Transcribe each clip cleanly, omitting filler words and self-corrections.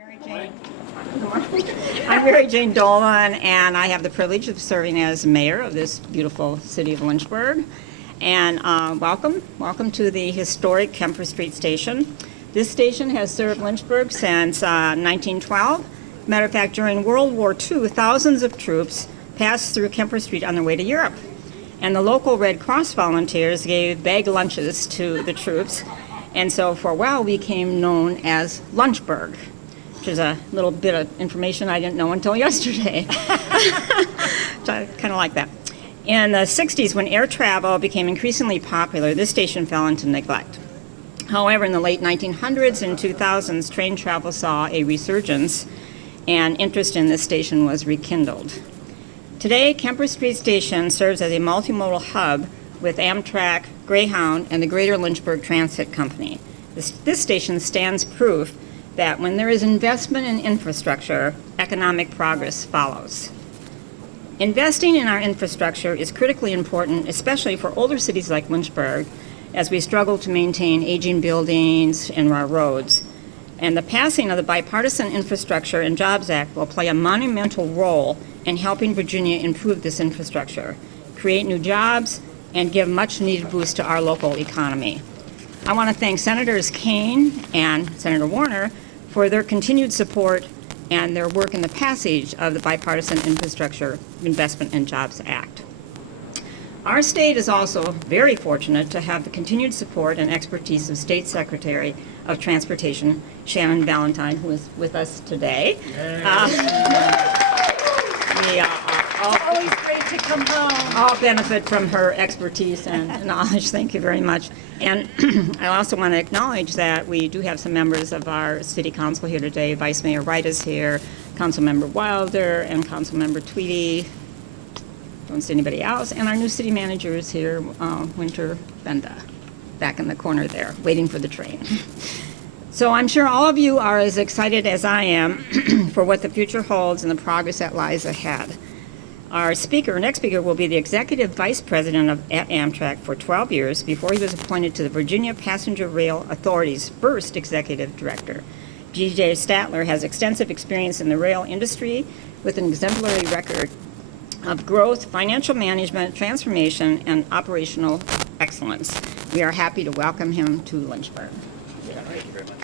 Mary Jane. I'm Mary Jane Dolan, and I have the privilege of serving as mayor of this beautiful city of Lynchburg. And welcome to the historic Kemper Street Station. This station has served Lynchburg since 1912. Matter of fact, during World War II, thousands of troops passed through Kemper Street on their way to Europe. And the local Red Cross volunteers gave bag lunches to the troops. And so for a while, we became known as Lynchburg, which is a little bit of information I didn't know until yesterday. So I kind of like that. In the 60s, when air travel became increasingly popular, this station fell into neglect. However, in the late 1900s and 2000s, train travel saw a resurgence, and interest in this station was rekindled. Today, Kemper Street Station serves as a multimodal hub with Amtrak, Greyhound, and the Greater Lynchburg Transit Company. This station stands proof that when there is investment in infrastructure, economic progress follows. Investing in our infrastructure is critically important, especially for older cities like Lynchburg, as we struggle to maintain aging buildings and our roads. And the passing of the Bipartisan Infrastructure and Jobs Act will play a monumental role in helping Virginia improve this infrastructure, create new jobs, and give much-needed boost to our local economy. I want to thank Senators Kane and Senator Warner for their continued support and their work in the passage of the Bipartisan Infrastructure Investment and Jobs Act. Our state is also very fortunate to have the continued support and expertise of State Secretary of Transportation, Shannon Valentine, who is with us today. It's always great to come home. All benefit from her expertise and knowledge. Thank you very much. And I also want to acknowledge that we do have some members of our city council here today. Vice Mayor Wright is here, Councilmember Wilder, and Councilmember Tweedy. Don't see anybody else. And our new city manager is here, Winter Benda, back in the corner there, waiting for the train. So I'm sure all of you are as excited as I am for what the future holds and the progress that lies ahead. Our next speaker will be the Executive Vice President at Amtrak for 12 years before he was appointed to the Virginia Passenger Rail Authority's first Executive Director. G.J. Statler has extensive experience in the rail industry with an exemplary record of growth, financial management, transformation, and operational excellence. We are happy to welcome him to Lynchburg. Thank you very much.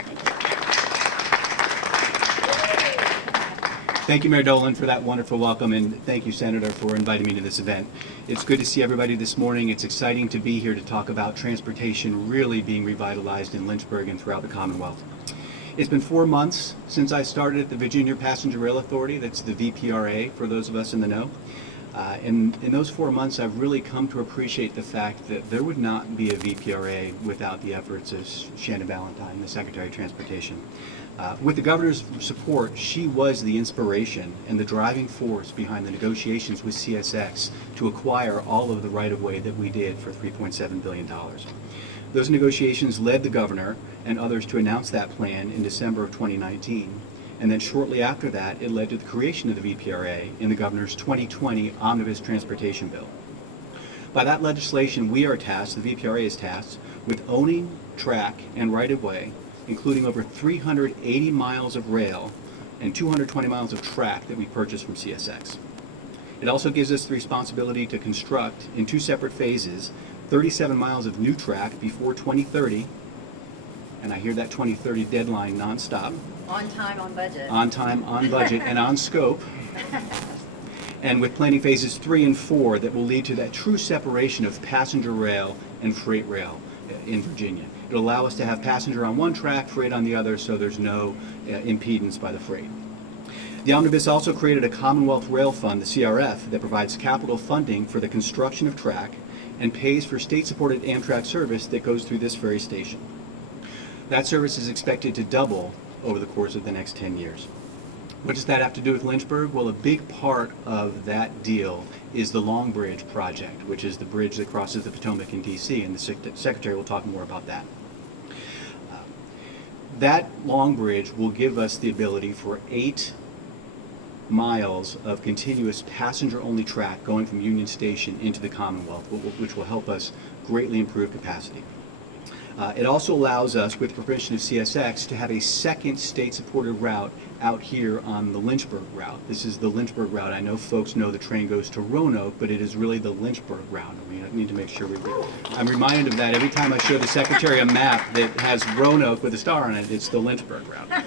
Thank you, Mayor Dolan, for that wonderful welcome, and thank you, Senator, for inviting me to this event. It's good to see everybody this morning. It's exciting to be here to talk about transportation really being revitalized in Lynchburg and throughout the Commonwealth. It's been 4 months since I started at the Virginia Passenger Rail Authority. That's the VPRA for those of us in the know. And in those 4 months, I've really come to appreciate the fact that there would not be a VPRA without the efforts of Shannon Valentine, the Secretary of Transportation. With the governor's support, she was the inspiration and the driving force behind the negotiations with CSX to acquire all of the right-of-way that we did for $3.7 billion. Those negotiations led the governor and others to announce that plan in December of 2019. And then shortly after that, it led to the creation of the VPRA in the governor's 2020 Omnibus Transportation Bill. By that legislation, we are tasked, the VPRA is tasked, with owning, track, and right-of-way, including over 380 miles of rail and 220 miles of track that we purchased from CSX. It also gives us the responsibility to construct, in 2 separate phases, 37 miles of new track before 2030, and I hear that 2030 deadline nonstop. On time, on budget. On time, on budget, and on scope. And with planning phases 3 and 4 that will lead to that true separation of passenger rail and freight rail in Virginia. It'll allow us to have passenger on one track, freight on the other, so there's no impedance by the freight. The Omnibus also created a Commonwealth Rail Fund, the CRF, that provides capital funding for the construction of track and pays for state-supported Amtrak service that goes through this very station. That service is expected to double over the course of the next 10 years. What does that have to do with Lynchburg? Well, a big part of that deal is the Long Bridge project, which is the bridge that crosses the Potomac in D.C., and the Secretary will talk more about that. That Long Bridge will give us the ability for 8 miles of continuous passenger-only track going from Union Station into the Commonwealth, which will help us greatly improve capacity. It also allows us, with permission of CSX, to have a second state-supported route out here on the Lynchburg route. This is the Lynchburg route. I know folks know the train goes to Roanoke, but it is really the Lynchburg route. We need to make sure I'm reminded of that every time I show the Secretary a map that has Roanoke with a star on it. It's the Lynchburg route.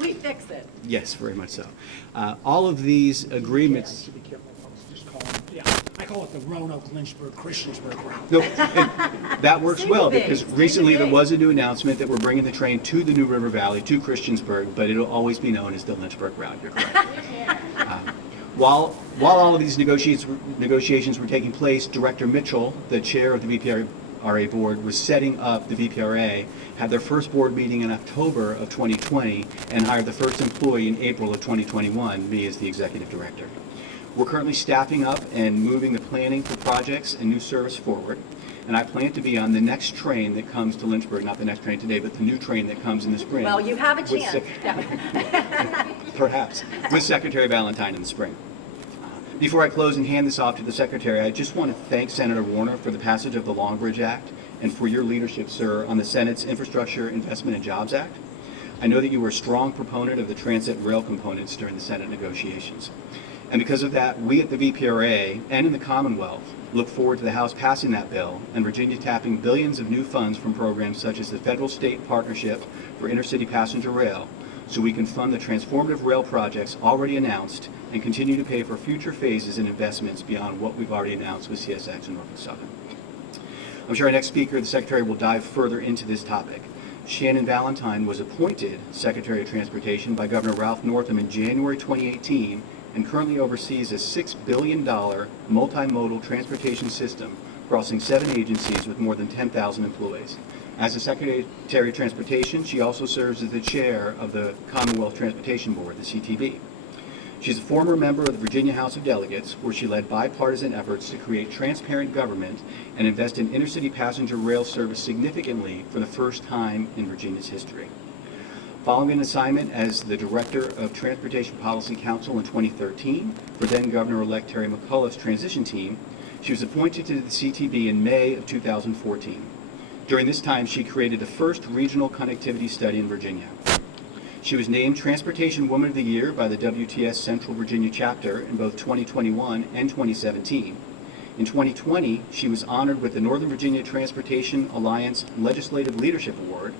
We fix it. Yes, very much so. All of these agreements. Be careful, folks. Just call it, I call it the Roanoke, Lynchburg, Christiansburg route. No, that works well, Same because thing. recently there Same was a new announcement that we're bringing the train to the New River Valley, to Christiansburg, but it'll always be known as the Lynchburg route. You're correct. While all of these negotiations were taking place, Director Mitchell, the chair of the VPRA board, was setting up the VPRA, had their first board meeting in October of 2020, and hired the first employee in April of 2021, me as the executive director. We're currently staffing up and moving the planning for projects and new service forward, and I plan to be on the next train that comes to Lynchburg, not the next train today, but the new train that comes in the spring. Well, you have a with chance. Perhaps, with Secretary Valentine in the spring. Before I close and hand this off to the Secretary, I just want to thank Senator Warner for the passage of the Long Bridge Act and for your leadership, sir, on the Senate's Infrastructure Investment and Jobs Act. I know that you were a strong proponent of the transit rail components during the Senate negotiations. And because of that, we at the VPRA and in the Commonwealth look forward to the House passing that bill and Virginia tapping billions of new funds from programs such as the Federal-State Partnership for Intercity Passenger Rail, so we can fund the transformative rail projects already announced and continue to pay for future phases and investments beyond what we've already announced with CSX and Norfolk Southern. I'm sure our next speaker, the Secretary, will dive further into this topic. Shannon Valentine was appointed Secretary of Transportation by Governor Ralph Northam in January 2018 and currently oversees a $6 billion multimodal transportation system crossing 7 agencies with more than 10,000 employees. As the Secretary of Transportation, she also serves as the chair of the Commonwealth Transportation Board, the CTB. She's a former member of the Virginia House of Delegates, where she led bipartisan efforts to create transparent government and invest in intercity passenger rail service significantly for the first time in Virginia's history. Following an assignment as the Director of Transportation Policy Council in 2013 for then Governor-elect Terry McAuliffe's transition team, she was appointed to the CTB in May of 2014. During this time, she created the first regional connectivity study in Virginia. She was named Transportation Woman of the Year by the WTS Central Virginia chapter in both 2021 and 2017. In 2020, she was honored with the Northern Virginia Transportation Alliance Legislative Leadership Award,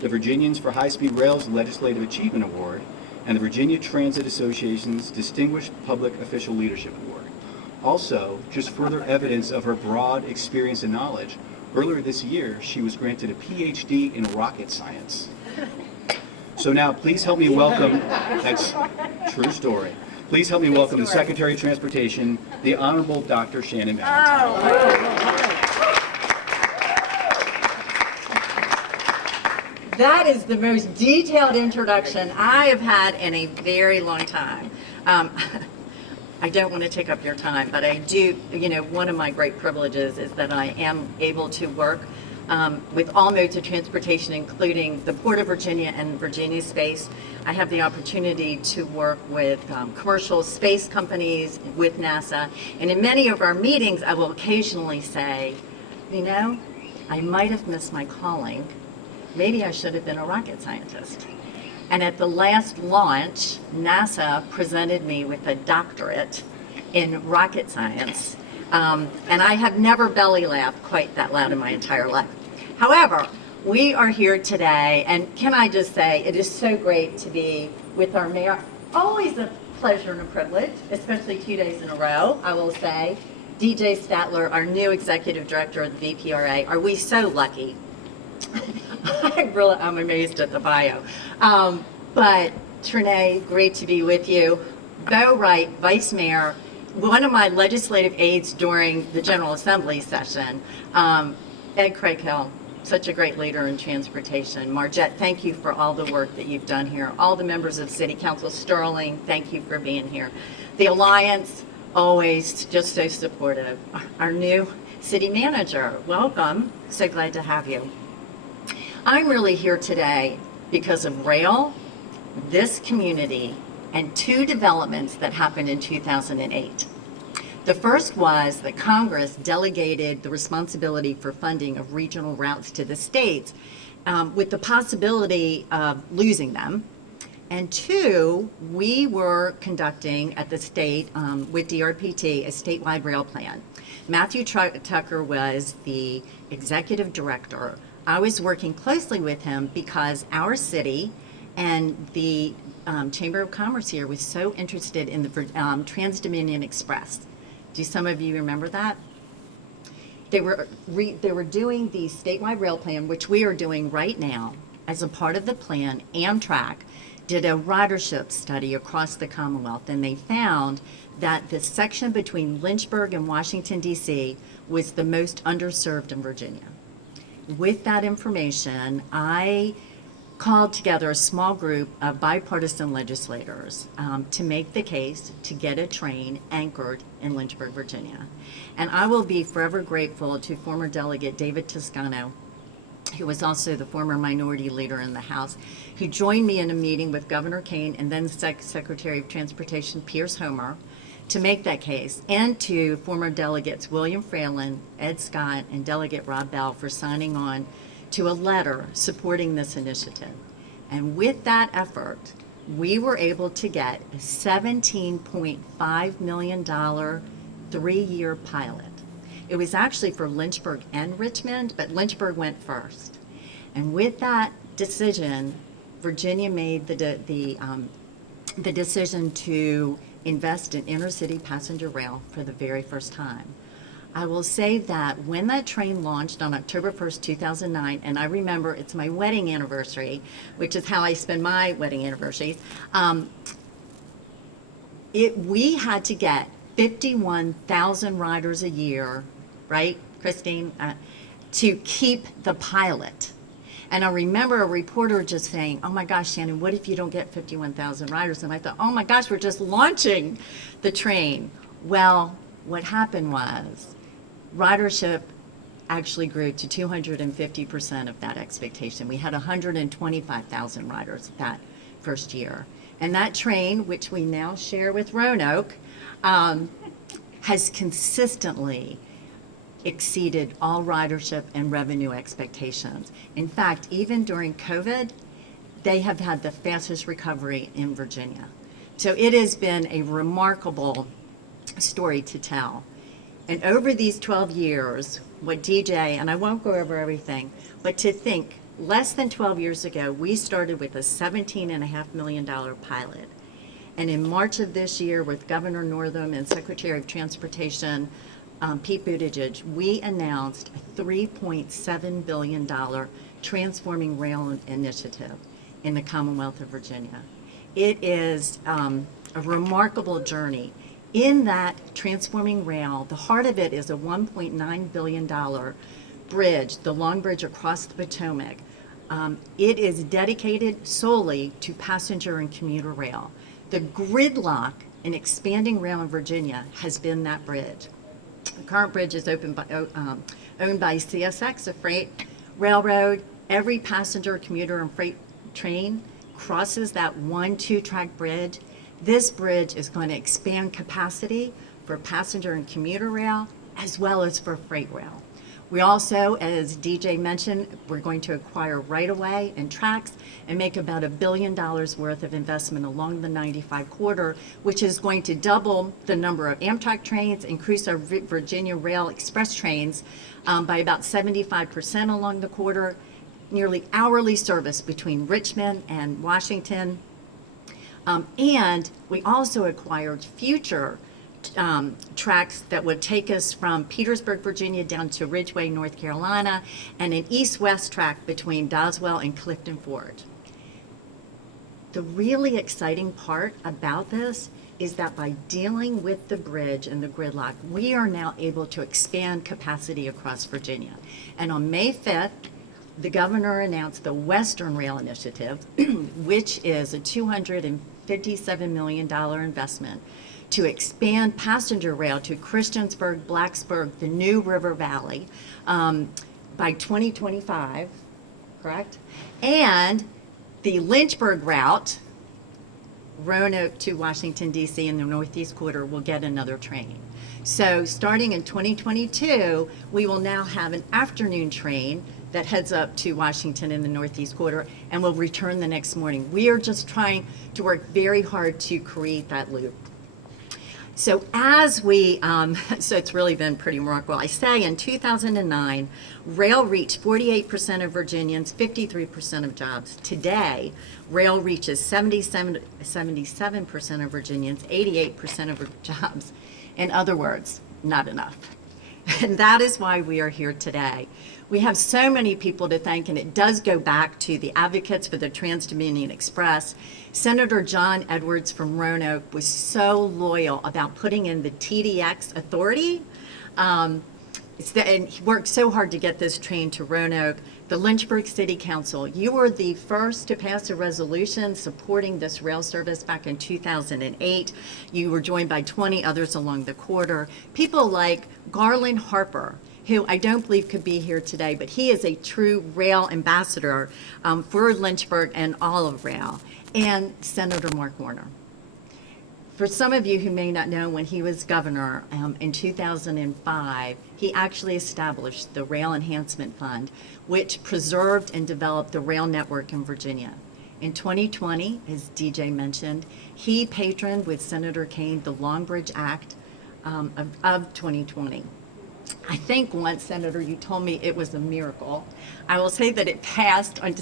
the Virginians for High-Speed Rail's Legislative Achievement Award, and the Virginia Transit Association's Distinguished Public Official Leadership Award. Also, just further evidence of her broad experience and knowledge, earlier this year, she was granted a PhD in rocket science. So now, please help me welcome, that's true story. Please help me welcome the Secretary of Transportation, the Honorable Dr. Shannon Valentine. That is the most detailed introduction I have had in a very long time. I don't want to take up your time, but I do, one of my great privileges is that I am able to work with all modes of transportation, including the Port of Virginia and Virginia Space. I have the opportunity to work with commercial space companies, with NASA, and in many of our meetings, I will occasionally say, I might have missed my calling. Maybe I should have been a rocket scientist. And at the last launch, NASA presented me with a doctorate in rocket science. And I have never belly laughed quite that loud in my entire life. However, we are here today, and can I just say, it is so great to be with our mayor. Always a pleasure and a privilege, especially 2 days in a row, I will say. DJ Statler, our new executive director of the VPRA, are we so lucky? I'm amazed at the bio. But Trinae, great to be with you. Bo Wright, Vice Mayor, one of my legislative aides during the General Assembly session. Ed Craighill, such a great leader in transportation. Margette, thank you for all the work that you've done here. All the members of City Council, Sterling, thank you for being here. The Alliance, always just so supportive. Our new city manager, welcome. So glad to have you. I'm really here today because of rail, this community, and two developments that happened in 2008. The first was that Congress delegated the responsibility for funding of regional routes to the states, with the possibility of losing them. And two, we were conducting at the state, with DRPT, a statewide rail plan. Matthew Tucker was the executive director. I was working closely with him because our city and the Chamber of Commerce here was so interested in the Trans-Dominion Express. Do some of you remember that? They were doing the statewide rail plan, which we are doing right now. As a part of the plan, Amtrak did a ridership study across the Commonwealth, and they found that the section between Lynchburg and Washington, D.C. was the most underserved in Virginia. With that information, I called together a small group of bipartisan legislators to make the case to get a train anchored in Lynchburg, Virginia. And I will be forever grateful to former Delegate David Toscano, who was also the former minority leader in the House, who joined me in a meeting with Governor Kane and then Secretary of Transportation Pierce Homer to make that case, and to former delegates William Fralin, Ed Scott, and Delegate Rob Bell for signing on to a letter supporting this initiative. And with that effort, we were able to get a $17.5 million 3-year pilot. It was actually for Lynchburg and Richmond, but Lynchburg went first. And with that decision, Virginia made the decision to invest in intercity passenger rail for the very first time. I will say that when that train launched on October 1st, 2009, and I remember it's my wedding anniversary, which is how I spend my wedding anniversaries, we had to get 51,000 riders a year, right, Christine, to keep the pilot. And I remember a reporter just saying, oh my gosh, Shannon, what if you don't get 51,000 riders? And I thought, oh my gosh, we're just launching the train. Well, what happened was ridership actually grew to 250% of that expectation. We had 125,000 riders that first year. And that train, which we now share with Roanoke, has consistently exceeded all ridership and revenue expectations. In fact, even during COVID, they have had the fastest recovery in Virginia. So it has been a remarkable story to tell. And over these 12 years, what DJ, and I won't go over everything, but to think, less than 12 years ago, we started with a $17.5 million pilot. And in March of this year, with Governor Northam and Secretary of Transportation Pete Buttigieg, we announced a $3.7 billion transforming rail initiative in the Commonwealth of Virginia. It is a remarkable journey. In that transforming rail, the heart of it is a $1.9 billion bridge, the Long Bridge across the Potomac. It is dedicated solely to passenger and commuter rail. The gridlock in expanding rail in Virginia has been that bridge. The current bridge is owned by CSX, a freight railroad. Every passenger, commuter, and freight train crosses that 2-track bridge. This bridge is going to expand capacity for passenger and commuter rail, as well as for freight rail. We also, as DJ mentioned, we're going to acquire right-of-way and tracks and make about $1 billion worth of investment along the 95 corridor, which is going to double the number of Amtrak trains, increase our Virginia Rail Express trains by about 75% along the corridor, nearly hourly service between Richmond and Washington. And we also acquired future tracks that would take us from Petersburg, Virginia, down to Ridgeway, North Carolina, and an east-west track between Doswell and Clifton Forge. The really exciting part about this is that by dealing with the bridge and the gridlock, we are now able to expand capacity across Virginia. And on May 5th, the governor announced the Western Rail Initiative, which is a $257 million investment to expand passenger rail to Christiansburg, Blacksburg, the New River Valley by 2025, correct? And the Lynchburg route Roanoke to Washington, D.C. in the Northeast Corridor will get another train. So starting in 2022, we will now have an afternoon train that heads up to Washington in the Northeast Corridor and will return the next morning. We are just trying to work very hard to create that loop. So as we, so it's really been pretty remarkable. I say in 2009, rail reached 48% of Virginians, 53% of jobs. Today, rail reaches 77% of Virginians, 88% of jobs. In other words, not enough. And that is why we are here today. We have so many people to thank, and it does go back to the advocates for the Trans-Dominion Express. Senator John Edwards from Roanoke was so loyal about putting in the TDX authority. And he worked so hard to get this train to Roanoke. The Lynchburg City Council, you were the first to pass a resolution supporting this rail service back in 2008. You were joined by 20 others along the corridor. People like Garland Harper, who I don't believe could be here today, but he is a true rail ambassador for Lynchburg and all of rail, and Senator Mark Warner. For some of you who may not know, when he was governor in 2005, he actually established the Rail Enhancement Fund, which preserved and developed the rail network in Virginia. In 2020, as DJ mentioned, he patroned with Senator Kane the Long Bridge Act of 2020. I think once, Senator, you told me it was a miracle. I will say that it passed on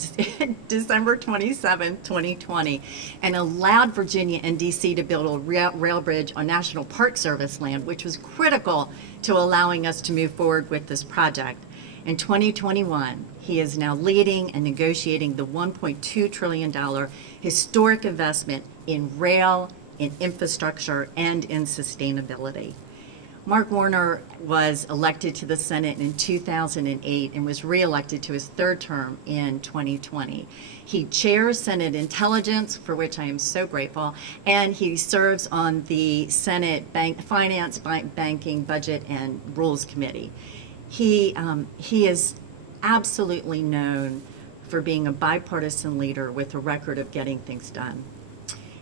December 27, 2020, and allowed Virginia and D.C. to build a rail bridge on National Park Service land, which was critical to allowing us to move forward with this project. In 2021, he is now leading and negotiating the $1.2 trillion historic investment in rail, in infrastructure, and in sustainability. Mark Warner was elected to the Senate in 2008 and was reelected to his third term in 2020. He chairs Senate Intelligence, for which I am so grateful, and he serves on the Senate Finance, Banking, Budget, and Rules Committee. He is absolutely known for being a bipartisan leader with a record of getting things done.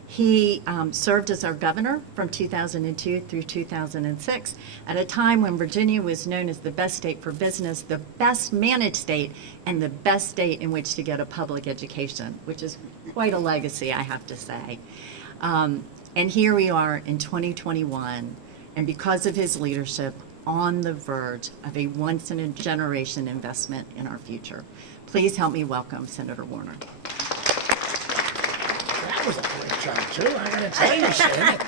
He served as our governor from 2002 through 2006 at a time when Virginia was known as the best state for business, the best managed state, and the best state in which to get a public education, which is quite a legacy, I have to say. And here we are in 2021, and because of his leadership, on the verge of a once-in-a-generation investment in our future. Please help me welcome Senator Warner. That was a great job, too. I gotta tell you, Shannon.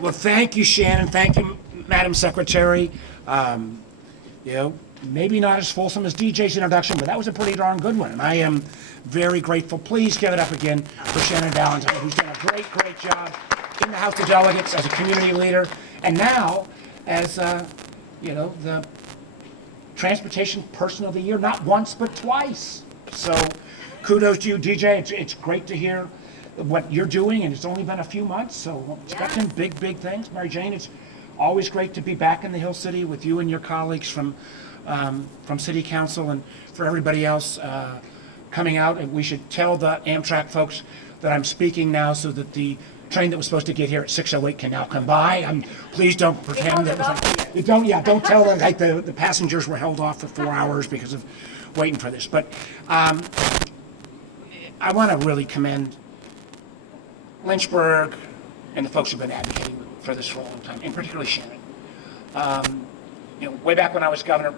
Well, thank you, Shannon. Thank you, Madam Secretary. Maybe not as fulsome as DJ's introduction, but that was a pretty darn good one. And I am very grateful. Please give it up again for Shannon Valentine, who's done a great, great job in the House of Delegates as a community leader, and now as, the Transportation Person of the Year, not once, but twice. So kudos to you, DJ. It's great to hear what you're doing, and it's only been a few months, so expecting big, big things. Mary Jane, it's always great to be back in the Hill City with you and your colleagues from City Council, and for everybody else coming out. And we should tell the Amtrak folks that I'm speaking now so that the train that was supposed to get here at 6:08 can now come by. Please don't pretend that it was like, don't tell them like the passengers were held off for 4 hours because of waiting for this. But I want to really commend Lynchburg and the folks who've been advocating for this for a long time, and particularly Shannon. Way back when I was governor,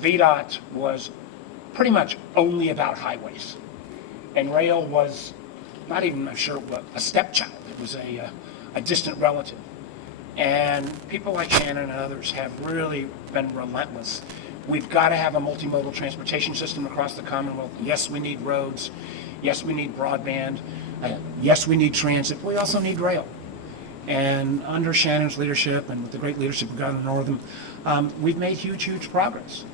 VDOT was pretty much only about highways, and rail was not even, I'm sure, a stepchild. It was a distant relative. And people like Shannon and others have really been relentless. We've got to have a multimodal transportation system across the Commonwealth. Yes, we need roads. Yes, we need broadband. Yes, we need transit. We also need rail. And under Shannon's leadership and with the great leadership of Governor Northam, we've made huge, huge progress.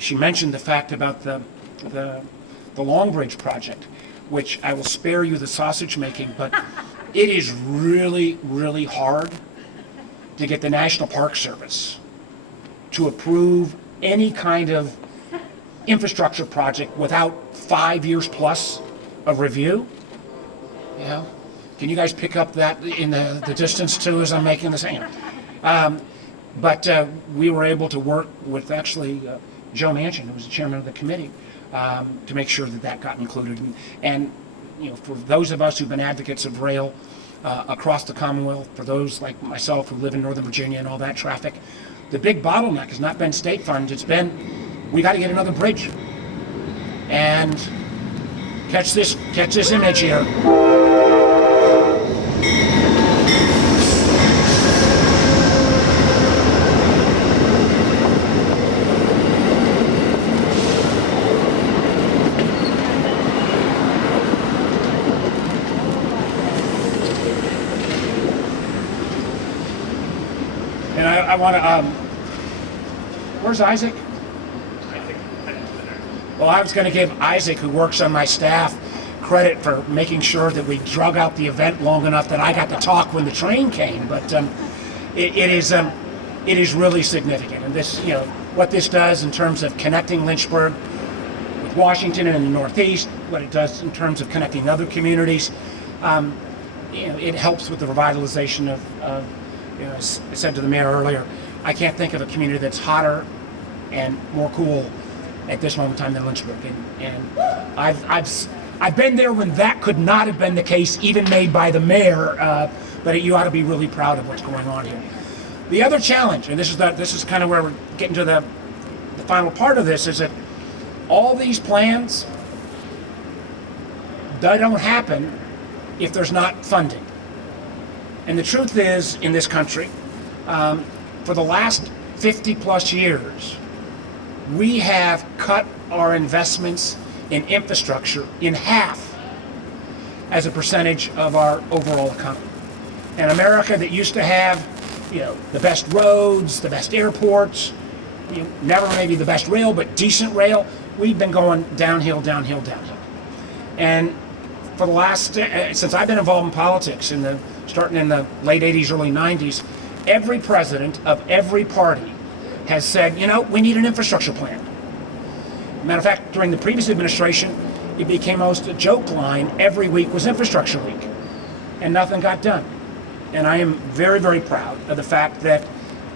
She mentioned the fact about the Long Bridge project, which I will spare you the sausage making, but it is really, really hard to get the National Park Service to approve any kind of infrastructure project without 5 years plus of review. You know, can you guys pick up that in the distance too as I'm making the sound? But we were able to work with actually Joe Manchin, who was the chairman of the committee, to make sure that that got included. And you know, for those of us who've been advocates of rail across the Commonwealth, for those like myself who live in Northern Virginia and all that traffic, the big bottleneck has not been state funds. It's been, we got to get another bridge. And catch this image here. And I want to, where's Isaac? Well, I was going to give Isaac, who works on my staff, credit for making sure that we drug out the event long enough that I got to talk when the train came. But it is really significant. And this, you know, what this does in terms of connecting Lynchburg with Washington and the Northeast, what it does in terms of connecting other communities, you know, it helps with the revitalization of you know, as I said to the mayor earlier, I can't think of a community that's hotter and more cool at this moment in time than Lynchburg. And I've been there when that could not have been the case, even made by the mayor. But you ought to be really proud of what's going on here. The other challenge, and this is kind of where we're getting to the final part of this, is that all these plans, they don't happen if there's not funding. And the truth is, in this country, for the last 50 plus years, we have cut our investments in infrastructure in half as a percentage of our overall economy. And America that used to have, you know, the best roads, the best airports, you know, never maybe the best rail, but decent rail, we've been going downhill, downhill, downhill. And for the last, since I've been involved in politics, starting in the late 80s, early 90s, every president of every party has said, you know, we need an infrastructure plan. Matter of fact, during the previous administration, it became almost a joke line. Every week was infrastructure week, and nothing got done. And I am very, very proud of the fact that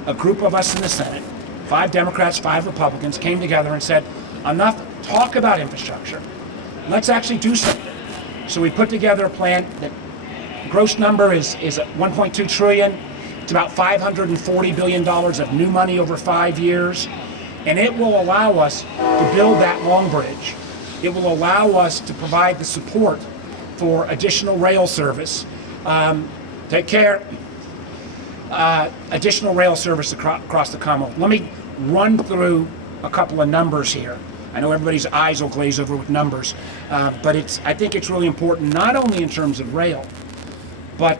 a group of us in the Senate, 5 Democrats, 5 Republicans, came together and said, enough talk about infrastructure. Let's actually do something. So we put together a plan that gross number is 1.2 trillion. It's about $540 billion of new money over 5 years. And it will allow us to build that long bridge. It will allow us to provide the support for additional rail service. Take care. Additional rail service across the Commonwealth. Let me run through a couple of numbers here. I know everybody's eyes will glaze over with numbers, but I think it's really important, not only in terms of rail, but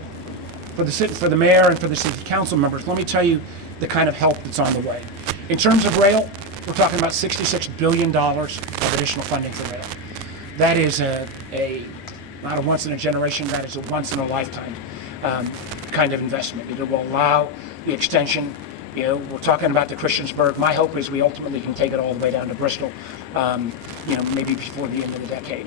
for the mayor and for the city council members. Let me tell you the kind of help that's on the way. In terms of rail, we're talking about $66 billion of additional funding for rail. That is not a once in a generation, that is a once in a lifetime kind of investment. It will allow the extension. You know, we're talking about the Christiansburg. My hope is we ultimately can take it all the way down to Bristol, you know, maybe before the end of the decade.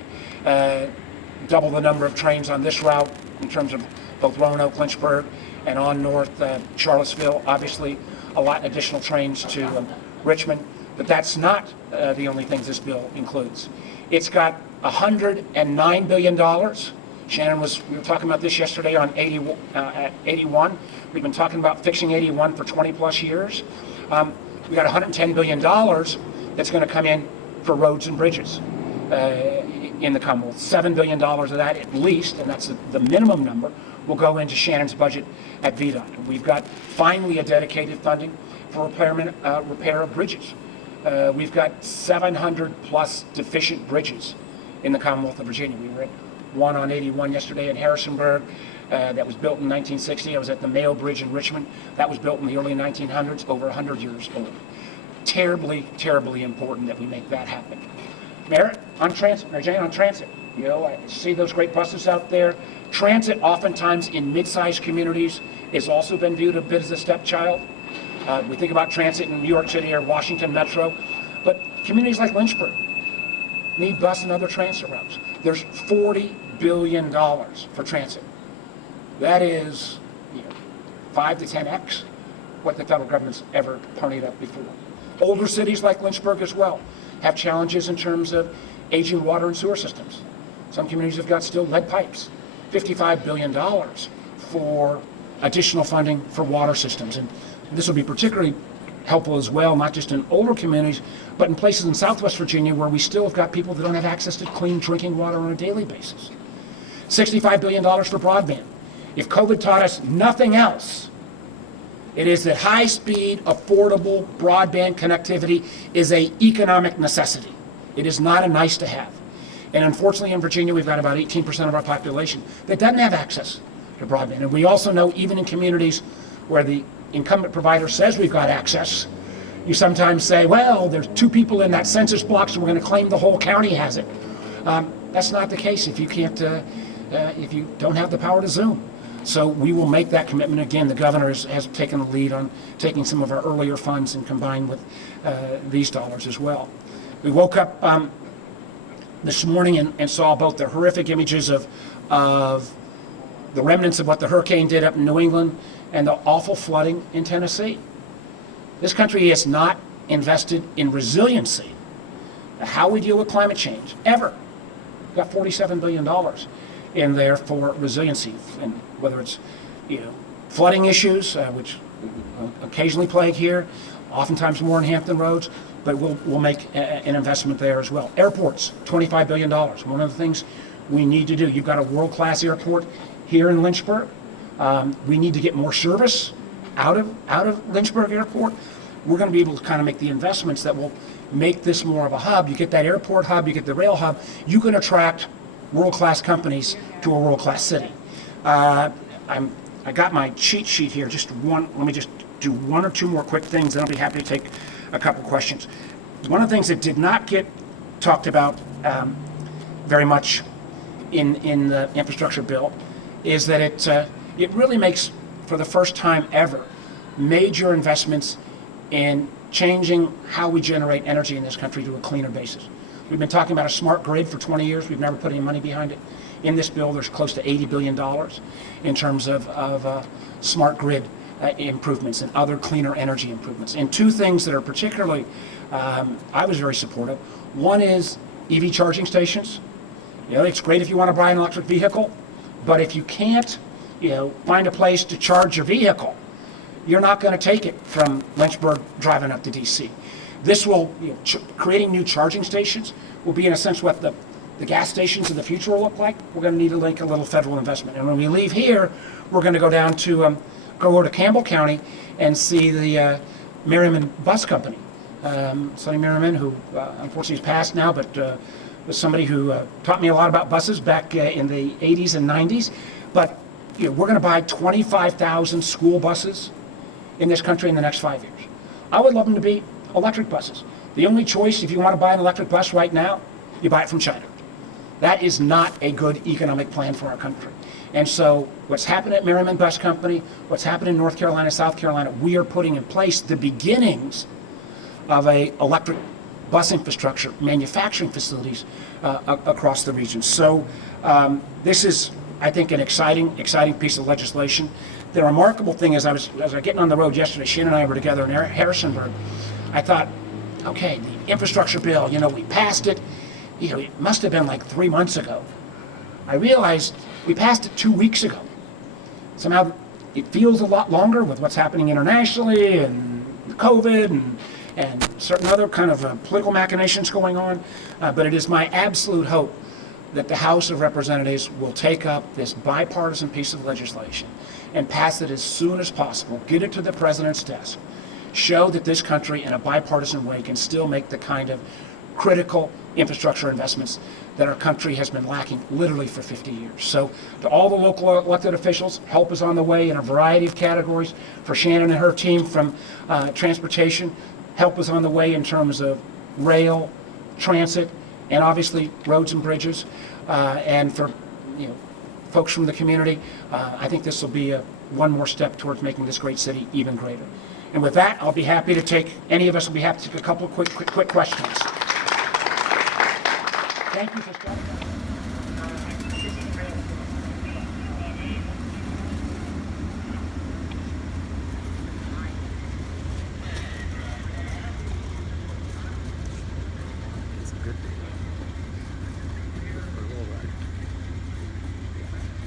Double the number of trains on this route in terms of both Roanoke, Lynchburg, and on north Charlottesville. Obviously, a lot of additional trains to Richmond. But that's not the only things this bill includes. It's got $109 billion. Shannon we were talking about this yesterday on 81. We've been talking about fixing 81 for 20 plus years. We got $110 billion that's going to come in for roads and bridges in the Commonwealth. $7 billion of that at least, and that's the minimum number, will go into Shannon's budget at VDOT. We've got finally a dedicated funding for repair of bridges. We've got 700 plus deficient bridges in the Commonwealth of Virginia. We were at one on 81 yesterday in Harrisonburg that was built in 1960. I was at the Mayo Bridge in Richmond. That was built in the early 1900s, over 100 years old. Terribly, terribly important that we make that happen. Merritt, on transit, Mary Jane, on transit. You know, I see those great buses out there. Transit, oftentimes in mid-sized communities, has also been viewed a bit as a stepchild. We think about transit in New York City or Washington Metro, but communities like Lynchburg need bus and other transit routes. There's $40 billion for transit. That is 5 to 10x what the federal government's ever ponied up before. Older cities like Lynchburg as well have challenges in terms of aging water and sewer systems. Some communities have got still lead pipes. $55 billion for additional funding for water systems. And this will be particularly helpful as well, not just in older communities, but in places in Southwest Virginia where we still have got people that don't have access to clean drinking water on a daily basis. $65 billion for broadband. If COVID taught us nothing else, it is that high-speed, affordable broadband connectivity is an economic necessity. It is not a nice to have. And unfortunately in Virginia, we've got about 18% of our population that doesn't have access to broadband. And we also know even in communities where the incumbent provider says we've got access, you sometimes say, well, there's 2 people in that census block, so we're going to claim the whole county has it. That's not the case if you can't, if you don't have the power to Zoom. So we will make that commitment. Again, the governor has taken the lead on taking some of our earlier funds and combined with these dollars as well. We woke up this morning and saw both the horrific images of the remnants of what the hurricane did up in New England and the awful flooding in Tennessee. This country has not invested in resiliency, how we deal with climate change, ever. We've got $47 billion in there for resiliency, and whether it's flooding issues, which occasionally plague here, oftentimes more in Hampton Roads, but we'll make an investment there as well. Airports, $25 billion. One of the things we need to do, you've got a world-class airport here in Lynchburg. We need to get more service out of Lynchburg Airport. We're going to be able to kind of make the investments that will make this more of a hub. You get that airport hub, you get the rail hub, you can attract world-class companies to a world-class city. I got my cheat sheet here. Let me just do 1 or 2 more quick things, then I'll be happy to take a couple questions. One of the things that did not get talked about very much in the infrastructure bill is that it really makes, for the first time ever, major investments in changing how we generate energy in this country to a cleaner basis. We've been talking about a smart grid for 20 years. We've never put any money behind it. In this bill, there's close to $80 billion in terms of smart grid improvements and other cleaner energy improvements. And 2 things that are particularly, I was very supportive. One is EV charging stations. It's great if you want to buy an electric vehicle, but if you can't, find a place to charge your vehicle, you're not going to take it from Lynchburg driving up to DC. This will, creating new charging stations will be in a sense what the gas stations of the future will look like. We're going to need to link a little federal investment. And when we leave here, we're going to go down to go to Campbell County and see the Merriman Bus Company. Sonny Merriman, who unfortunately is passed now, but was somebody who taught me a lot about buses back in the 80s and 90s. But we're going to buy 25,000 school buses in this country in the next 5 years. I would love them to be electric buses. The only choice, if you want to buy an electric bus right now, you buy it from China. That is not a good economic plan for our country. And so what's happened at Merriman Bus Company, what's happened in North Carolina, South Carolina, we are putting in place the beginnings of a electric bus infrastructure, manufacturing facilities across the region. So this is, I think, an exciting piece of legislation. The remarkable thing is, I was getting on the road yesterday, Shannon and I were together in Harrisonburg. I thought, okay, the infrastructure bill, we passed it. It must have been like 3 months ago. I realized we passed it 2 weeks ago. Somehow it feels a lot longer with what's happening internationally and COVID and certain other kind of political machinations going on. But it is my absolute hope that the House of Representatives will take up this bipartisan piece of legislation and pass it as soon as possible, get it to the president's desk, show that this country in a bipartisan way can still make the kind of critical infrastructure investments that our country has been lacking literally for 50 years. So to all the local elected officials, help is on the way in a variety of categories. For Shannon and her team from transportation, help is on the way in terms of rail, transit, and obviously roads and bridges. And for folks from the community, I think this will be one more step towards making this great city even greater. And with that, I'll be happy to take, any of us will be happy to take a couple of quick questions. Thank you for starting.